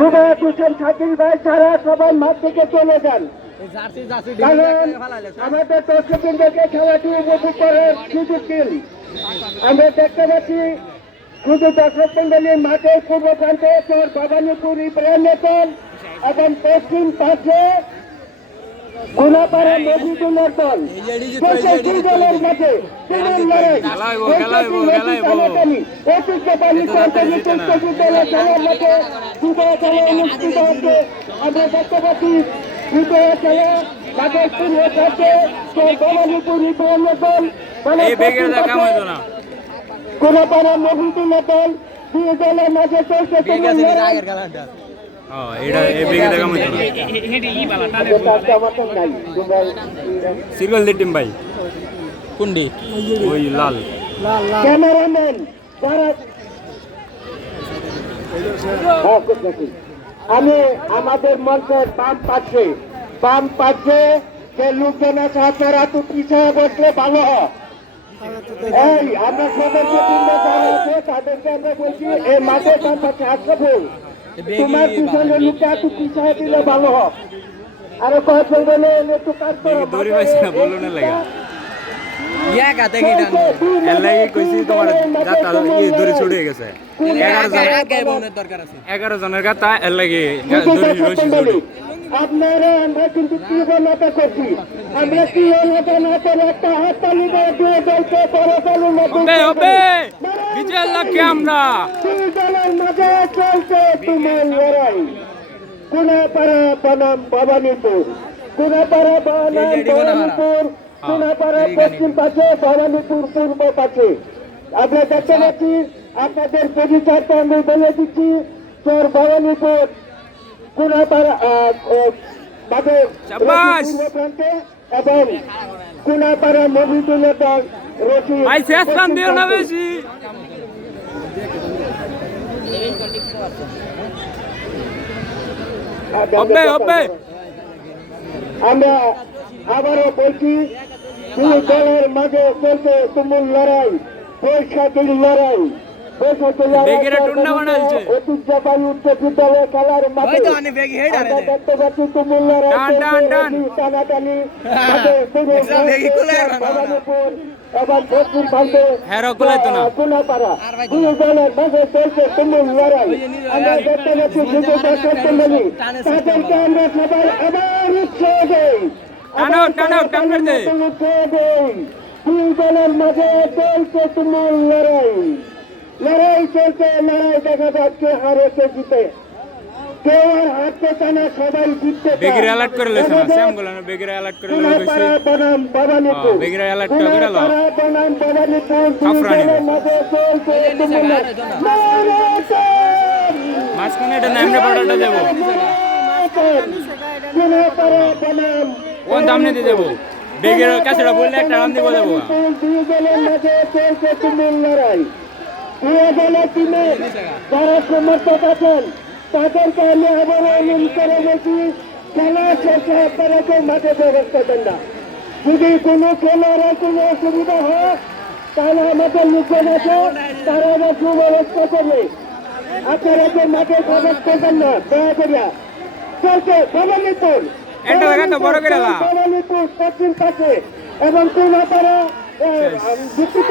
রুবায়ত হোসেন সাকিব ভাই ছাড়া সবাই মাঠ থেকে চলে যান। কারণ আমাদের দর্শকদেরকে খেলাটি উপভোগ করার সুযোগ দিন। আমরা দেখতে পাচ্ছি শুধু দর্শক মন্ডলী মাঠের পূর্ব প্রান্তে তোর বাগানীপুর ইব্রাহিম এবং পশ্চিম পাশে গোলাপাড়া মহিদুল্লার দল দুই দলের মাঝে তুমুল লড়াই। ঐতিহ্যবাহী সরকারি প্রস্তুতি দলের খেলার মাঠে বিজয় খেলা অনুষ্ঠিত হচ্ছে। আমরা দেখতে পাচ্ছি বিজয় খেলা পূর্ব না। গোলাপাড়া মহিদুল্লার দল দুই দলের মাঝে চলছে তুমুল লড়াই। দিটিম ভাই কোনডি ওই লাল। ক্যামেরাম্যান হ্যাঁ। আমি আমাদের মঞ্চের বাম পাশে বাম পাশে যে লোকজন আপনারা একটু পিছিয়ে বসলে ভালো হয়। এই আমরা সদস্য বৃন্দ যারা আছে তাদেরকে আমরা বলছি এই মাঠের বাম পাশে আসব তোমার পিছনে লোকটা একটু পিছিয়ে দিলে ভালো হয়? আরও কয়েকজন বলে একটু কাজ করো দড়ি পাইছে না, বলল না লাগা। এর লাগে কইছি তোমার যাত্রা ই দড়ি ছড়ে গেছে। এগারো জন এগারো জনের গাতা এর লাগে দড়ি রশি ছড়ে আপনারা আমরা কিন্তু তীব্রতা করছি। আমরা কি হলতা না করে একটা হাততালি দিয়ে দিয়ে বলতে বড় দলের হবে লক্ষ্যে আমরা দুই মাঝে চলছে তুমুল লড়াই। কুনাপাড়া বনাম ভবানীপুর কুনাপাড়া বনাম ভবানীপুর কুনাপাড়া পশ্চিম পাশে ভবানীপুর পূর্ব পাশে। আমরা দেখতে পাচ্ছি আপনাদের পরিচয়টা আমি বলে দিচ্ছি তোর ভবানীপুর কুনাপাড়া বাদে! পূর্ব প্রান্তে এবং কুনাপাড়া মহিদুলের দল রশি ভাই শেষ রান দিও না বেশি হবে হবে আমরা আবারও বলছি দুই দলের মাঝে চলছে তুমুল লড়াই বৈশাখী লড়াই লড়াই। বেগেরা টুর্নামেন্ট হচ্ছে। ঐতিহ্যবাহী উচ্চ বিদ্যালয় খেলার মাঠে। টান। চলছে, টানাটানি। এবং কুলাইতো না। কুলাপাড়া। দুই দলের মাঝে চলছে তুমুল লড়াই। আমরা দেখতে পাচ্ছি শুধু দর্শক তাদেরকে আমরা সবাই আবার উৎসাহ দেই। টানো, টানো, টান উৎসাহ দেই। দুই দলের মাঝে চলছে তুমুল লড়াই। লড়াই চলছে লড়াই দেখা যাচ্ছে হারেছে জিতে কেউ আর হারতেছে না সবাই জিততে বেগিরে অ্যালার্ট করে লেছে না শ্যামগুলো বেগিরে অ্যালার্ট করে লেছে কুলাপাড়া বনাম ভবানীপুর। বেগিরা করে লাও। কুলাপাড়া বনাম ভবানীপুর, দুই কাফরানি। চলছে। মাঝখানে এটা নামনে পাউডারটা দেবো। কুলাপাড়া বনাম। কোন দামনে দিয়ে দেবো? বেগের কাছেটা বললে একটা রান দিব দেবো। দুই মাঝে চলছে তুমুল লড়াই। দুই দলের টিমে যারা সমর্থক আছেন। তাদেরকে আমি আবার অনুরোধ করে গেছি খেলা শেষে আপনারা কেউ মাঠে প্রবেশ করবেন না। যদি কোনো খেলোয়াড়ের কোনো অসুবিধা হয় তাহলে আমাদের লোকজন আছে তারা আবার সুব্যবস্থা করবে। আপনারা কেউ মাঠে প্রবেশ করবেন না দয়া করিয়া। চলছে ভবানীপুর। ভবানীপুর পশ্চিম পাশে। এবং কুমাপাড়া দুঃখিত।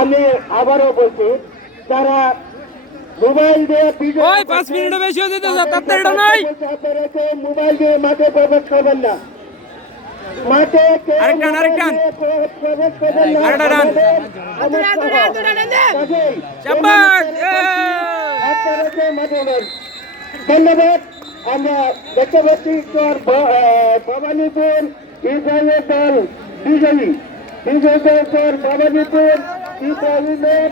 আমি আবারও বলছি তারা মোবাইল দিয়ে ওই পাঁচ মিনিটও বেশি হয়ে যেতে তাড়াতাড়ি নাই মোবাইল দিয়ে মাঠে প্রবেশ করবেন না। মাঠে আরেকটা আরেকটা। আরেকটা শাবাশ মাঠে নেন। ধন্যবাদ। আমরা দেখতে পাচ্ছি তোর ভবানীপুর ইসরায়েলের দল বিজয়ী। বিজয়ী দল তোর ভবানীপুর ইসরায়েলের